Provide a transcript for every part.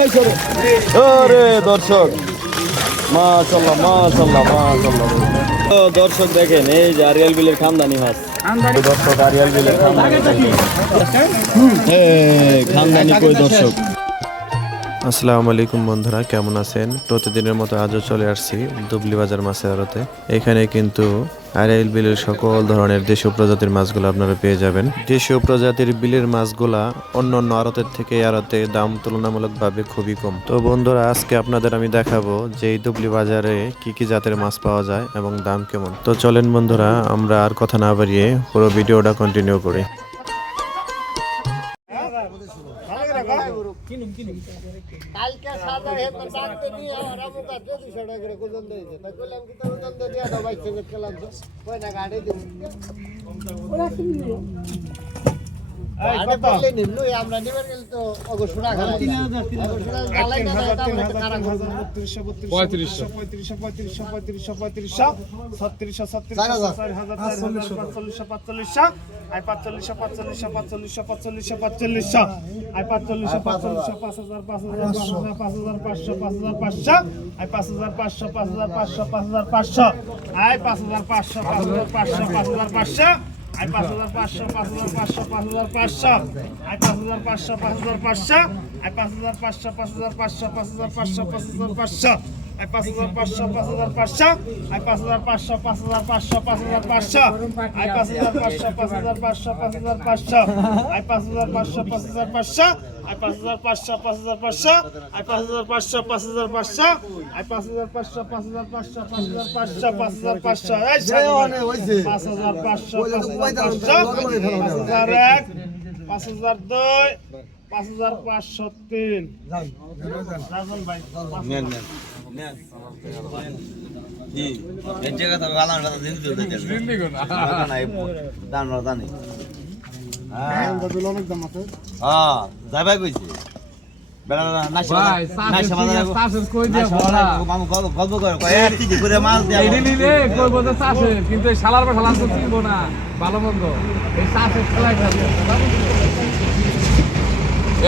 আরে দর্শক মাশাআল্লাহ মাশাআল্লাহ মাশাআল্লাহ দর্শক দেখেন এই যে আরিয়াল বিলের খামদানি মাছ দর্শক আরিয়াল বিলের খামদানি খামদানি কই দর্শক। আসসালামু আলাইকুম বন্ধুরা, কেমন আছেন? প্রতিদিনের মতো আজও চলে আসছি দুবলি বাজার মাছের আড়তে। এখানে কিন্তু আড়াইল বিলের সকল ধরনের দেশীয় প্রজাতির মাছগুলো আপনারা পেয়ে যাবেন। দেশীয় প্রজাতির বিলের মাছগুলা অন্য অন্য আড়তের থেকে আড়তে দাম তুলনামূলকভাবে খুবই কম। তো বন্ধুরা, আজকে আপনাদের আমি দেখাবো যে এই দুবলি বাজারে কি কি জাতের মাছ পাওয়া যায় এবং দাম কেমন। তো চলেন বন্ধুরা, আমরা আর কথা না বাড়িয়ে পুরো ভিডিওটা কন্টিনিউ করি। কালকে সাদা হেতে ডাকতে নিয়ে ওরা মুকা 200 টাকা করে ওজন দিয়েছে তাই বললাম কি তোর ওজন দিয়ে দাও ভাই থেকে খেলাম তো কই না গাড়ি দিও ওরা কি নিও এই কত বলে নিলু আমরা নিবার গেল তো ওগো সুরা খালা 3000 সুরা গালাই না দাম একটা কারণ 32 I 45 I 45 I 5500 I 5500 I 5500 I 5500 I 5500 I 5500 I 5500 I 5500 I 5500 I 5500 I 5500 I 5500 5500 রাজন ভাই এই জায়গা তো গালান রাতা দিন দিও দেখেন না এই দান রাতা নেই হ্যাঁ দাদুল অনেক দাম আছে হ্যাঁ যাই ভাই কইছি বেলা না ভাই সাসের কই দিয়া বড়া মামু গল্প করে কয় এক কেজি করে মাছ দেয়া এই নিলে কইবো যে সাসের কিন্তু এই শালার বা শালার তো চিনবো না ভালো মন্দ এই সাসের খেলাই খাবে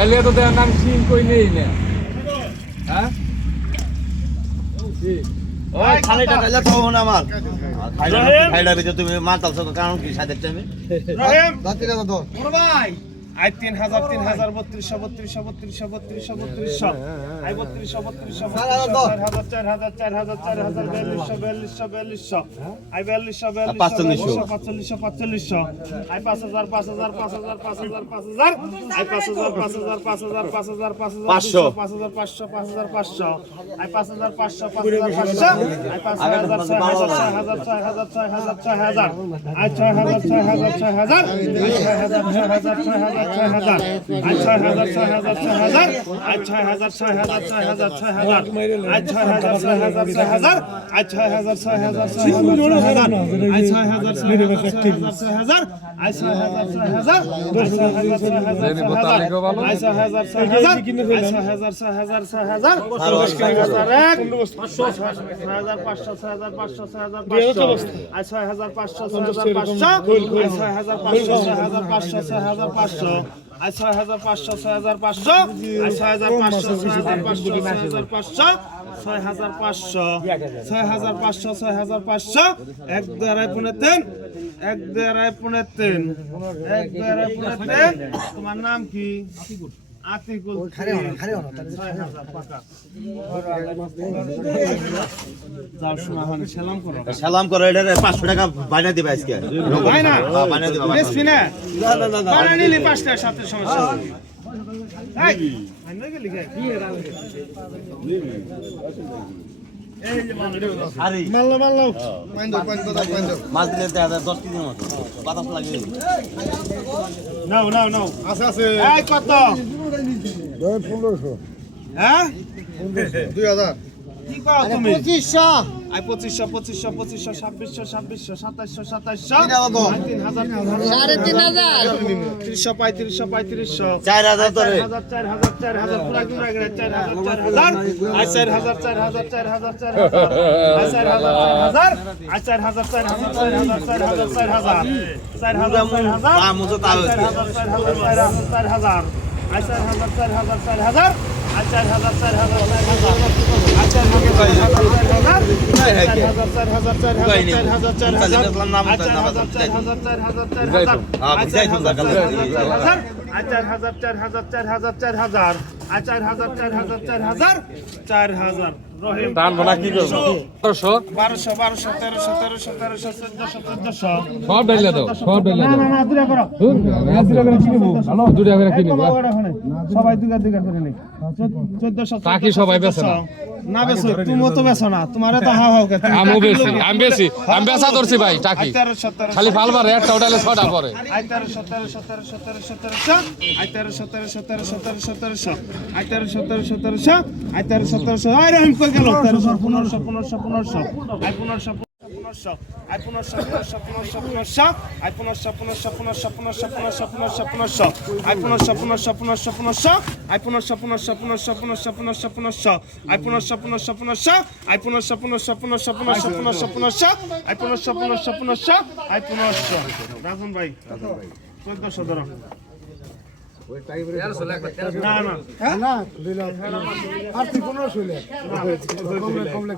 এলে তো দেন নাম চিন কই নেই না হ্যাঁ ওই খালিটা গাইলা তো না আমার খাইলা ভিতর তুমি মাছ আলছো কারণ কি সাদের টাইমে রহিম দাঁতি দাদা তো বড় ভাই I 3000 3200 I 3200 I 4200 I 5000 I 5500 I 5500 I 6500 এক দেড়াই পুনে তিন তোমার নাম কি আতিকুল সালাম করো এটা 500 টাকা বাইনা দিবা আজকে বাইনা বাইনা দিবা বেশি না বাইনা নিলি 5 টাকার সাথে সমস্যা এই আইনা গেলি কি মাল্লো মাছ দিলে 10 কেজির মতো বাতাস লাগে নাও আছে এই কত 1500 হ্যাঁ 2000 কি কও তুমি 2500 আই 2500 2600 2700 2700 4000 ধরে 4000 পুরা কি লাগে 4000 আই 4000 4000 দান বলা কি করবো 1200 সব ডাইলে দাও সব ডাইলে দাও না দুটা করো দুটা করে কিনবো হ্যালো দুটা করে কিনবো সবাই দুটা দুটা করে নে 1400 তাকি সবাই বেছে না না বেছো তুমি তো বেছো না তোমারে তো হাও হাও করতে আমি বেশি আমি বেচা ধরছি ভাই টাকি খালি ফালবার একটা উঠালে 6টা পরে 1400 ধরো না না না দিলাম আর 1500 হইলে কমলে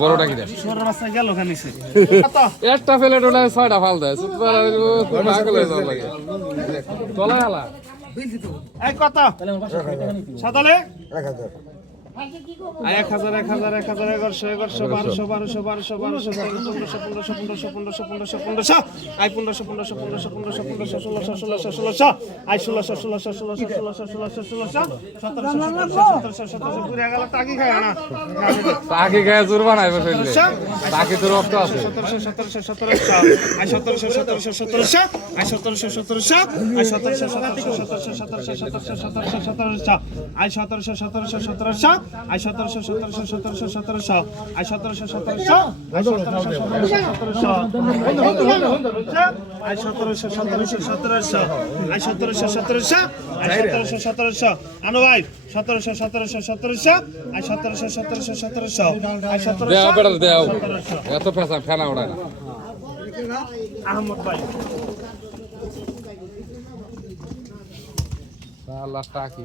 বড়টা কি একটা ফেলে ওটা 6টা ফাল দেয় তলা হেলা এই কত সাদালে 1000 1100 1200 আই 1500 ঘুরে গেল টাকি খায় না টাকি খায় জোর বানাইবে ফেললে টাকি তো রক্ত আছে 1700 এত ফেনা ওড়ায় না আহমদ ভাই আল্লাহ টাকি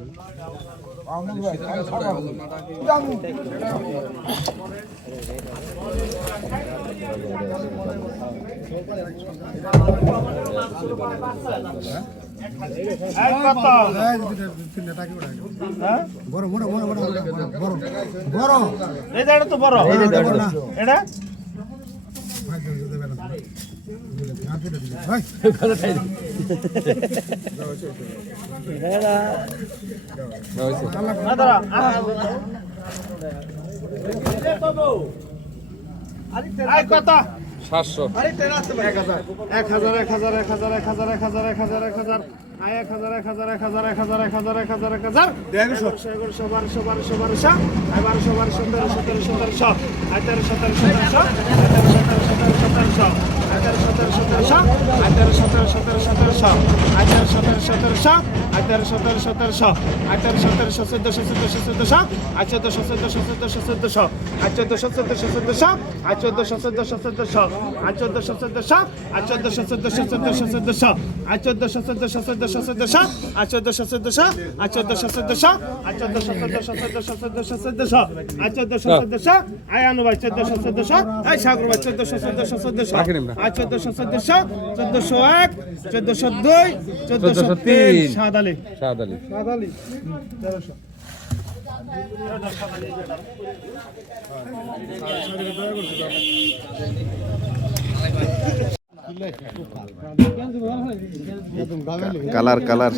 কথা 700 কালার কালার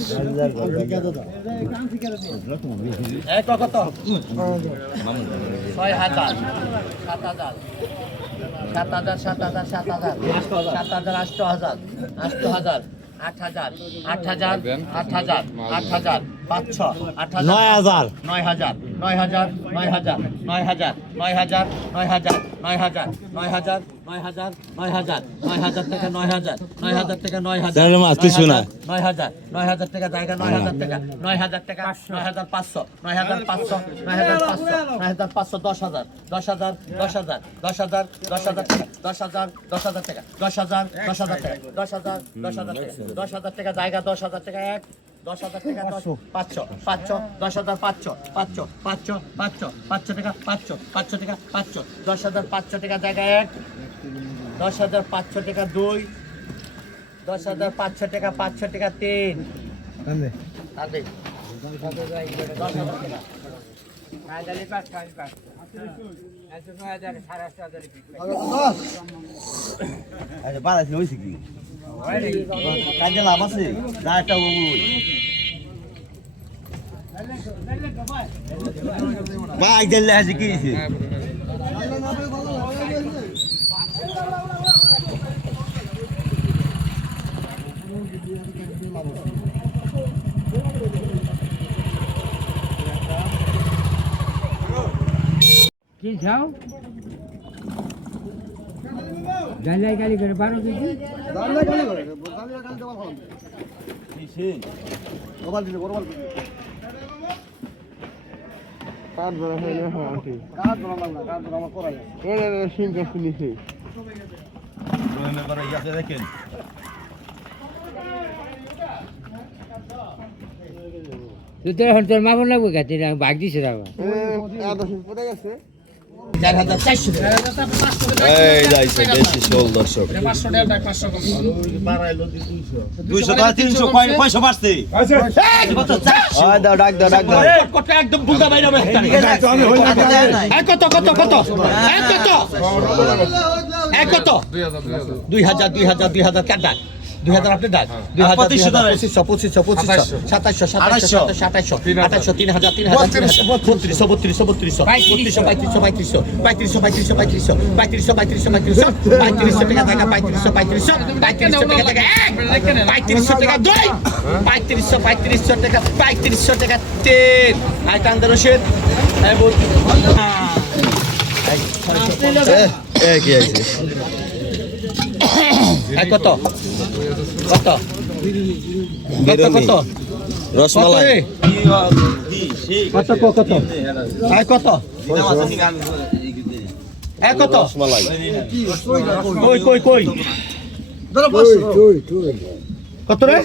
নয় হাজার 9,000 9,000 9,000 9,000 9,000 9,000 9,000 9,000 9,000 9,000 টাকা 9,000 9,000 টাকা 9,000 জানেন মাছ কিছু না 9,000 9,000 টাকা জায়গা 9,000 টাকা 9,000 টাকা 9,500 9,500 9,500 9,500 10,000 10,000 10,000 10,000 10,000 টাকা 10,000 10,000 টাকা 10,000 10,000 টাকা 10,000 10,000 টাকা 10,000 টাকা জায়গা 10,000 টাকা 1 10,000 টাকা 500 500 10,000 500 500 500 500 500 টাকা 500 500 টাকা 500 10,000 500 টাকা জায়গা 1 10,000 500 টাকা 2 10,000 500 টাকা 500 টাকা 3 আন্দে 10,000 টাকা আচ্ছা বাড়াইছে হইছে কি কাজে লাভ আছে যা একটা ওই ভাই দিলে আছে কি হইছে কি যাও গালি গালি করে 12 কেজি দেখেন তুই তো এখন তোর মামন লাগবে গাছে ভাগ দিছে দাও 4,400 এই যাইছে দেশি শোল দর্শক 200 টাকা 300 পয়সা বাড়ছে ওই দাও ডাক দাও কত একদম বুলদা বাইরে হবে কত কত কত কত 2,000 2,000 কাটা 2,000 আপনি ডাক 2,000 2500 2500 2700 2700 2800 3,000 কি আছে কত কত বেরোনি রসমালাই কত কত কত কত রসমালাই কই কই কত রে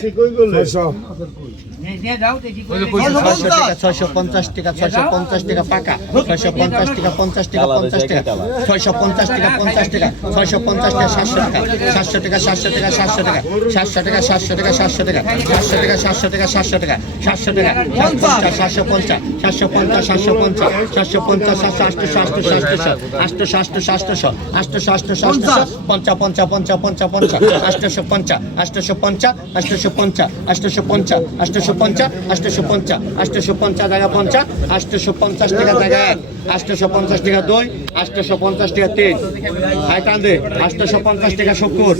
650 টাকা 650 টাকা পাকা 650 টাকা 50 টাকা 50 টাকা 650 টাকা 50 টাকা 650 টাকা 700 টাকা 700 টাকা 700 টাকা 700 টাকা 700 টাকা 700 টাকা 700 টাকা 700 টাকা 700 টাকা 700 টাকা 750 750 750 850 টাকা 50 850 টাকা জায়গা 850 টাকা 2 850 টাকা 3 আই টান দে 850 টাকা 70